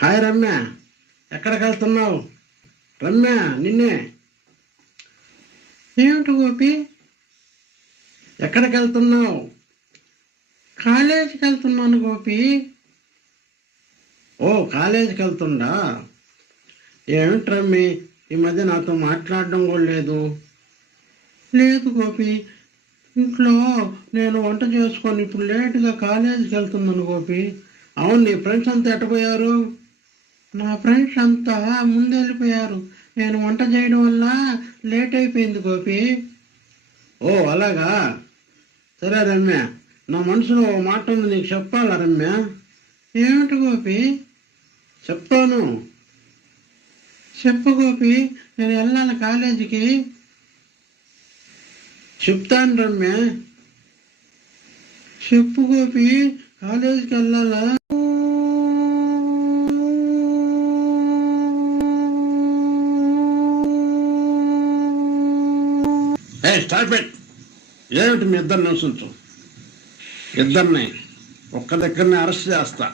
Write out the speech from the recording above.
Hi Ramya, ఎక్కడికి వెళ్తున్నావు? రమ్య, నిన్నే. ఏమిటి గోపి? ఎక్కడికి వెళ్తున్నావు? కాలేజీకి వెళ్తున్నాను గోపి. ఓ, కాలేజీకి వెళ్తుండా? ఏమిటి రమ్మి, ఈ మధ్య నాతో మాట్లాడడం కూడా లేదు. లేదు గోపి, ఇంట్లో నేను వంట చేసుకొని ఇప్పుడు లేటుగా కాలేజీకి వెళ్తున్నాను గోపి. అవును, నీ ఫ్రెండ్స్ అంతా ఎట్టపోయారు? నా ఫ్రెండ్స్ అంతా ముందు వెళ్ళిపోయారు. నేను వంట చేయడం వల్ల లేట్ అయిపోయింది గోపి. ఓ అలాగా, సరే రమ్య, నా మనసులో ఓ మాట ఉంది, నీకు చెప్పాలా రమ్య? ఏమిటి గోపి? చెప్తాను. చెప్పు గోపి, నేను వెళ్ళాలి కాలేజీకి. చెప్తాను రమ్య. చెప్పు గోపి, కాలేజీకి వెళ్ళాలా? స్టార్ట్ పెట్. ఏమిటి మీ ఇద్దరిని నివసించు? ఇద్దరిని ఒక్క దగ్గరనే అరెస్ట్ చేస్తా.